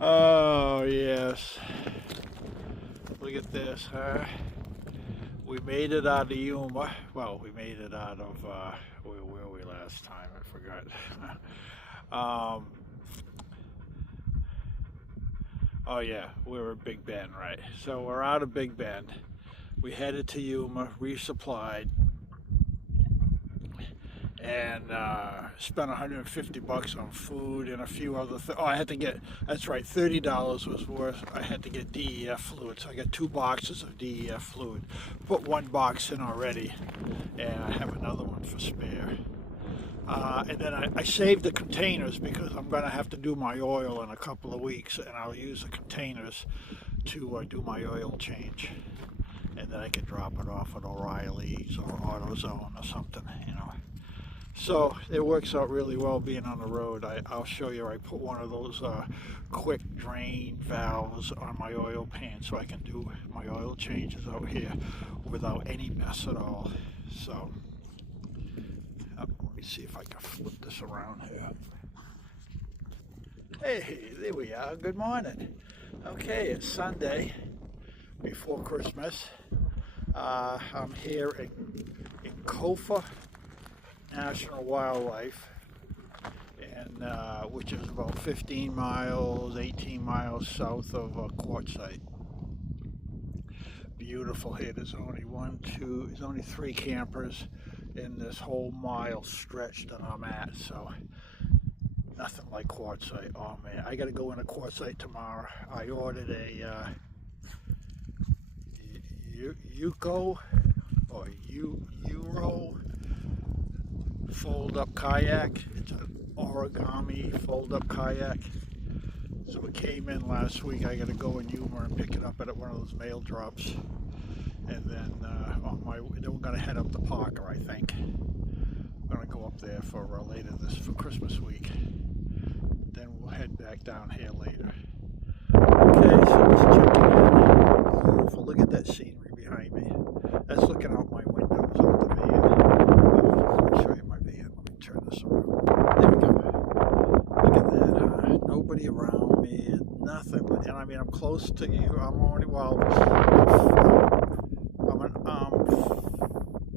Oh, yes. Look at this, huh? We made it out of Yuma. Well, we made it out of, where were we last time? I forgot. um, oh, yeah, we were at Big Bend, right? So we're out of Big Bend. We headed to Yuma, resupplied, and spent 150 bucks on food and a few other things. Oh, I had to get, that's right, $30 was worth. I had to get DEF fluid, so I got 2 boxes of DEF fluid. Put 1 box in already, and I have another one for spare. And then I saved the containers because I'm going to have to do my oil in a couple of weeks, and I'll use the containers to do my oil change. And then I can drop it off at O'Reilly's or AutoZone or something, you know. So it works out really well being on the road. I'll show you. I put one of those quick drain valves on my oil pan so I can do my oil changes out here without any mess at all. So let me see if I can flip this around here. Hey, there we are. Good morning. Okay, it's Sunday before Christmas. I'm here in Kofa National Wildlife, and which is about 15 miles, 18 miles south of Quartzsite. Beautiful here. There's only 3 campers in this whole mile stretch that I'm at, so nothing like Quartzsite. Oh man, I gotta go into Quartzsite tomorrow. I ordered a Yuko or Euro fold-up kayak. It's an origami fold-up kayak. So it came in last week. I got to go in Yuma and pick it up at one of those mail drops, and then then we're gonna head up to Parker. I think we're gonna go up there for for Christmas week. Then we'll head back down here later. Okay, so just checking in. Beautiful. Look at that scenery behind me. That's looking out my windows out the van. Let me show you my van. Let me turn this around. There we go. Look at that. Nobody around me. Nothing. And I mean, I'm close to you. I'm only, well,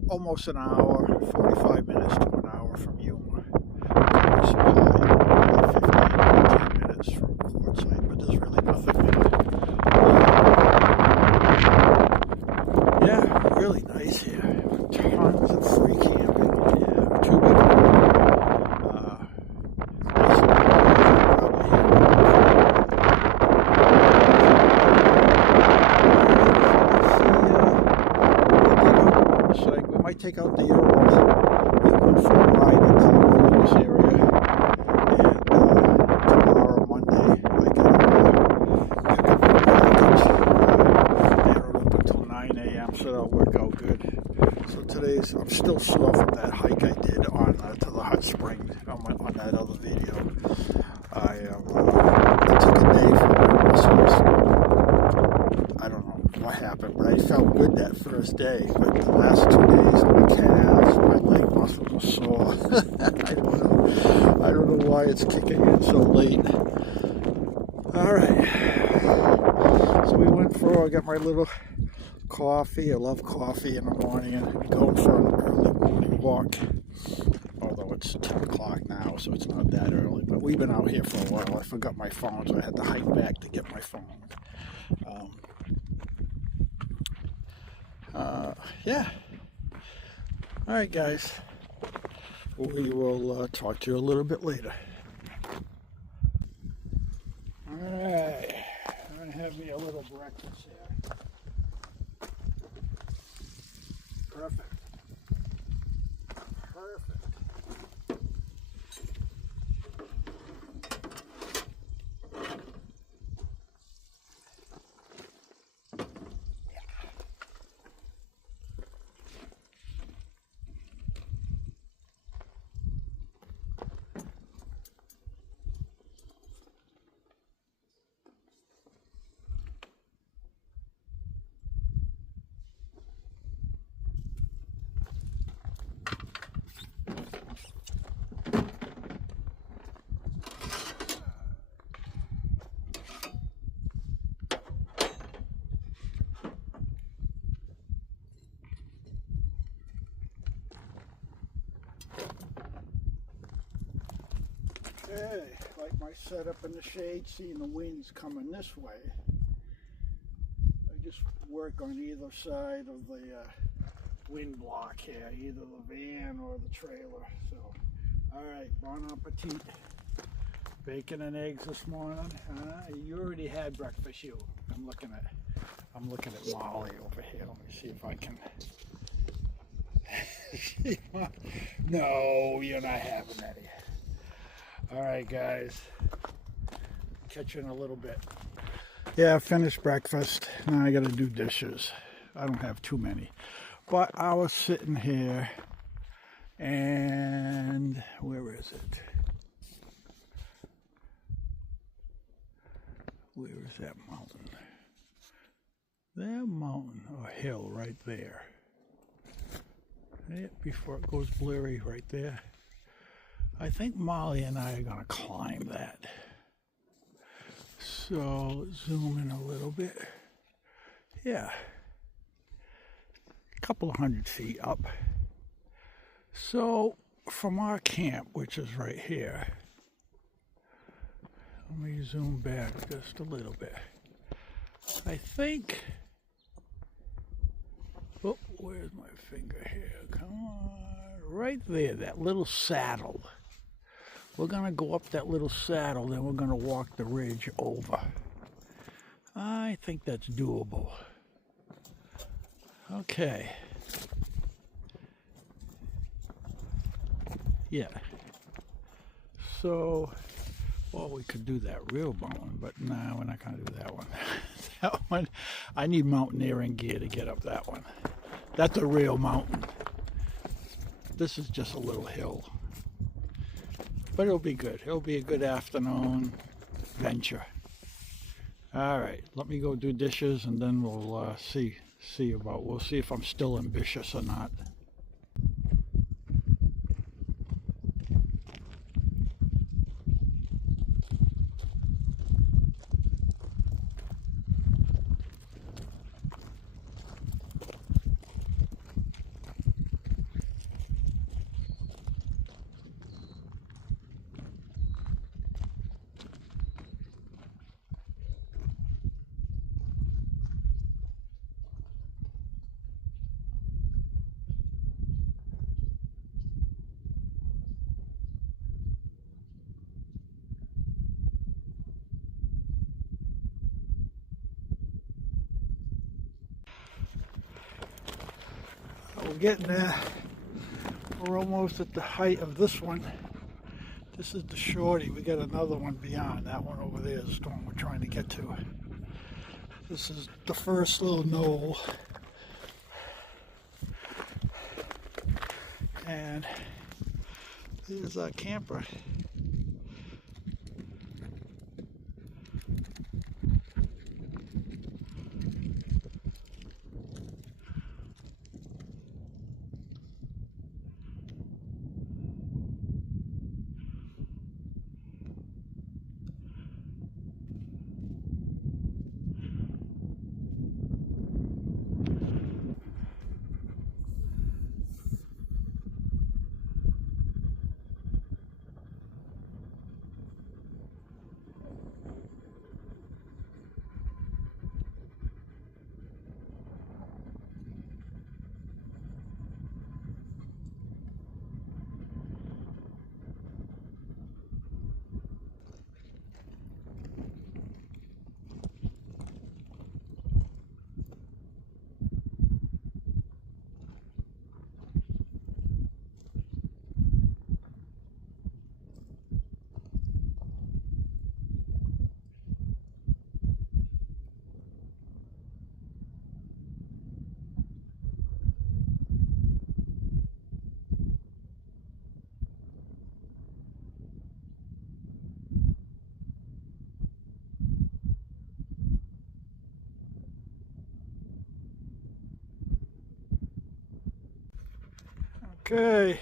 almost an hour, 45 minutes to an hour from Yuma. Supply, 15 minutes from Quartzsite, but there's really nothing there. Yeah, really nice here. Tons of free camping. Yeah, 2 weeks. We might take out the Euro for a ride into the wilderness area. And tomorrow, Monday, I got to pick up my package. They don't open until 9 a.m., so that'll work out good. So I'm still sore from that hike I did on to the hot spring on that other video. It took a day for my muscles. I don't know what happened, but I felt good that first day. But the last 2 days, my calves, my leg muscles are sore. I don't know why it's kicking in so late. All right. So I got my little coffee. I love coffee in the morning, and going for an early morning walk. Although it's 10 o'clock now, so it's not that early. But we've been out here for a while. I forgot my phone, so I had to hike back to get my phone. Yeah. All right, guys. We will talk to you a little bit later. All right. I'm going to have me a little breakfast here. Perfect. Perfect. Okay, like my setup in the shade, seeing the winds coming this way. I just work on either side of the wind block here, either the van or the trailer. So, all right, bon appetit. Bacon and eggs this morning. You already had breakfast, you. I'm looking at Molly over here. Let me see if I can. No, you're not having any. All right, guys. Catch you in a little bit. Yeah, I finished breakfast. Now I got to do dishes. I don't have too many. But I was sitting here, and where is it? Where is that mountain? That mountain or hill right there. Yeah, before it goes blurry right there. I think Molly and I are going to climb that. So zoom in a little bit. Yeah. A couple of 100 feet up. So from our camp, which is right here, let me zoom back just a little bit. I think, oh, where's my finger here? Come on, right there, that little saddle. We're going to go up that little saddle, then we're going to walk the ridge over. I think that's doable. Okay. Yeah. So, well, we could do that real mountain, but no, we're not going to do that one. That one, I need mountaineering gear to get up that one. That's a real mountain. This is just a little hill. But it'll be good. It'll be a good afternoon venture. All right, let me go do dishes, and then we'll we'll see if I'm still ambitious or not. We're getting there. We're almost at the height of this one. This is the shorty. We got another one beyond. That one over there is the one we're trying to get to. This is the first little knoll. And there's our camper. Okay,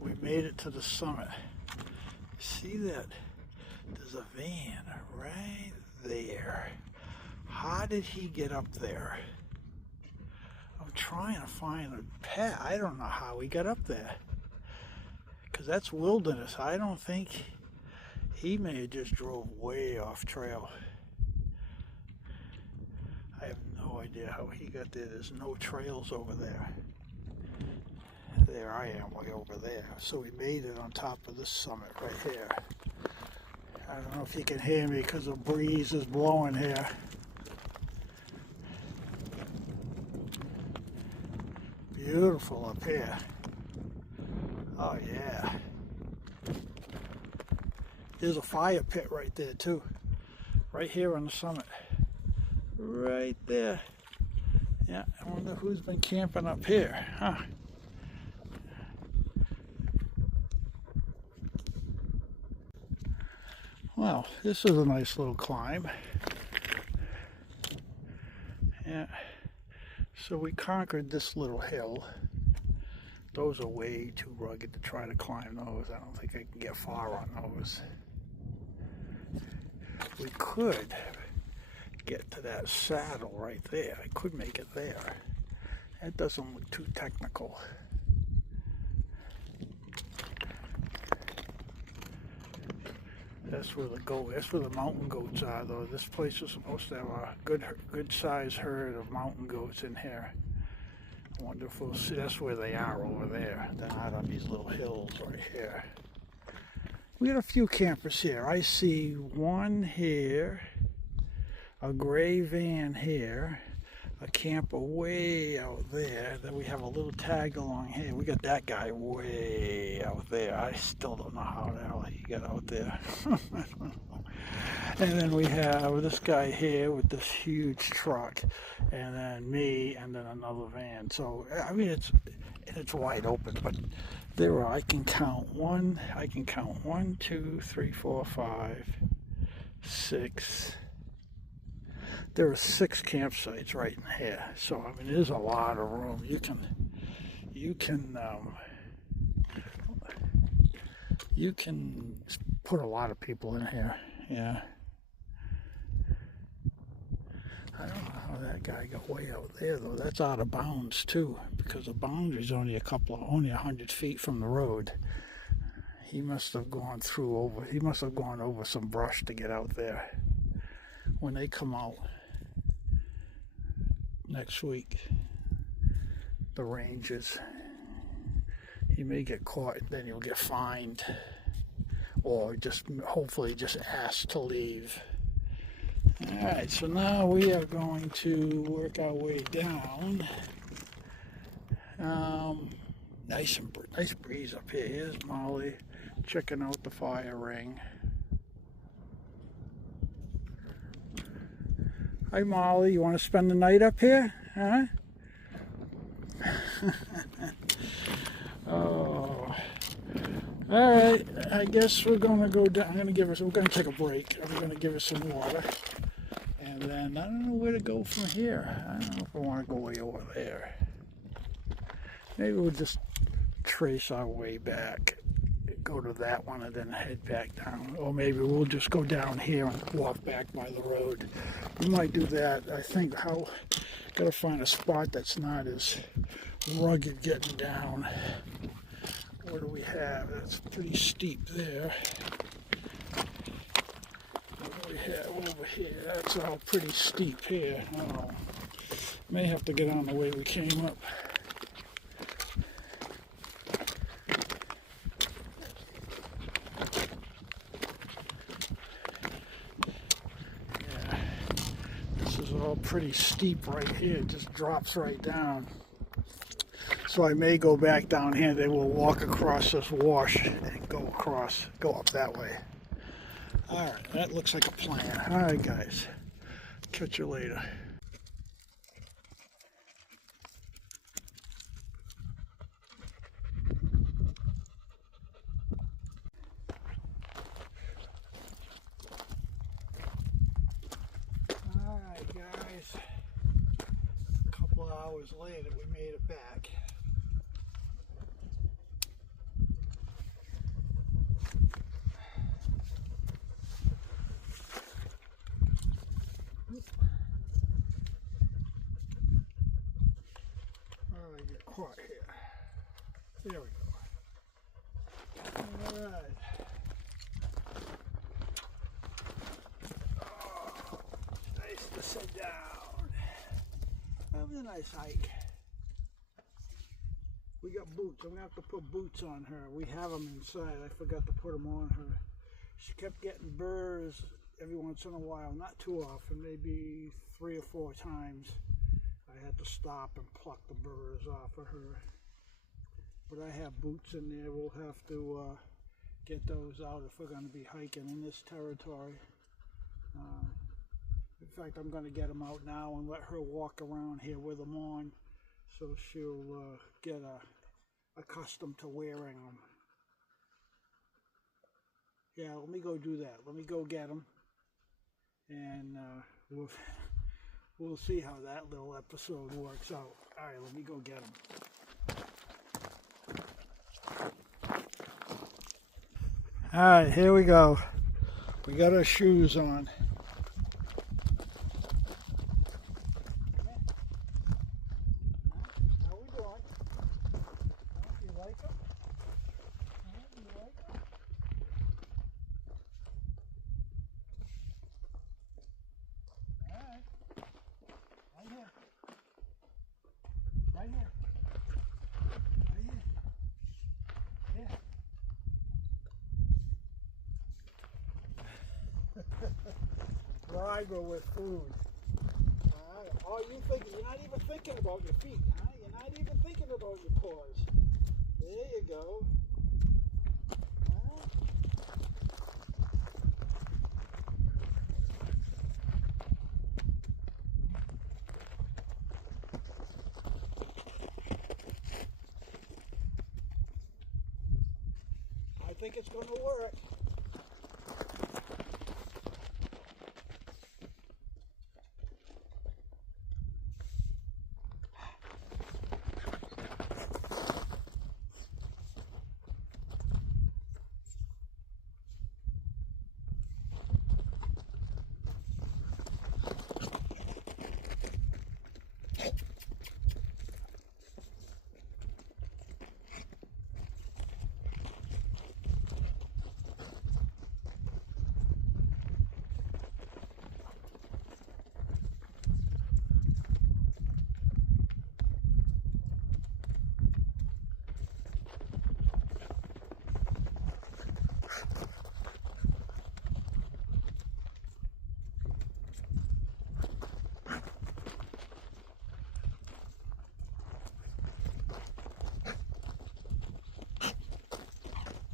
we made it to the summit. See that? There's a van right there. How did he get up there? I'm trying to find a path. I don't know how he got up there. because that's wilderness. I don't think he may have just drove way off trail. I have no idea how he got there. There's no trails over there. There I am, way over there. So we made it on top of this summit right here. I don't know if you can hear me because the breeze is blowing here. Beautiful up here. Oh yeah. There's a fire pit right there too. Right here on the summit. Right there. Yeah, I wonder who's been camping up here, huh? Well, this is a nice little climb. Yeah. So we conquered this little hill. Those are way too rugged to try to climb those. I don't think I can get far on those. We could get to that saddle right there. I could make it there. That doesn't look too technical. That's where the mountain goats are, though. This place is supposed to have a good sized herd of mountain goats in here. I wonder if we'll see. That's where they are over there. They're not on these little hills right here. We got a few campers here. I see one here, a gray van here, a camper way out there. Then we have a little tag along here. We got that guy way out there. I still don't know how the hell he got out there. And then we have this guy here with this huge truck, and then me, and then another van. So I mean, it's wide open, but there are, I can count 1, 2, 3, 4, 5, 6. There are 6 campsites right in here, so I mean there's a lot of room. You can put a lot of people in here. Yeah. I don't know how that guy got way out there though. That's out of bounds too, because the boundary's only 100 feet from the road. He must have gone over some brush to get out there. When they come out next week, the rangers, he may get caught, then he'll get fined, or hopefully just asked to leave. Alright, so now we are going to work our way down. Nice breeze up here. Here's Molly checking out the fire ring. Hi Molly, you want to spend the night up here? Huh? Oh. Alright, I guess we're gonna go down. We're gonna take a break. I'm gonna give her some water. And then I don't know where to go from here. I don't know if I want to go way over there. Maybe we'll just trace our way back. Go to that one and then head back down. Or maybe we'll just go down here and walk back by the road. We might do that. I think gotta find a spot that's not as rugged getting down. What do we have? That's pretty steep there. What do we have over here? That's all pretty steep here. Oh, may have to get on the way we came up. Yeah, this is all pretty steep right here. It just drops right down. So I may go back down here. They will walk across this wash and go up that way. All right, that looks like a plan. All right, guys. Catch you later. All right, guys. A couple of hours later, we made it back. Oh, I get caught here. There we go. Alright. Oh, nice to sit down. That was a nice hike. We got boots. I'm going to have to put boots on her. We have them inside. I forgot to put them on her. She kept getting burrs every once in a while. Not too often, maybe 3 or 4 times. I had to stop and pluck the burrs off of her. But I have boots in there. We'll have to get those out if we're going to be hiking in this territory. In fact, I'm going to get them out now and let her walk around here with them on, so she'll get accustomed to wearing them. Yeah, let me go do that. Let me go get them, and we'll see how that little episode works out. All right, let me go get them. All right, here we go. We got our shoes on. Driver with food. All you thinking, you're not even thinking about your feet, huh? You're not even thinking about your paws. There you go. I think it's going to work.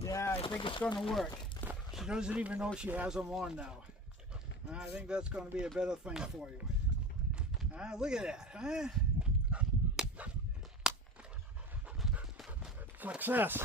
Yeah, I think it's going to work. She doesn't even know she has them on now. I think that's going to be a better thing for you. Look at that, huh? Success.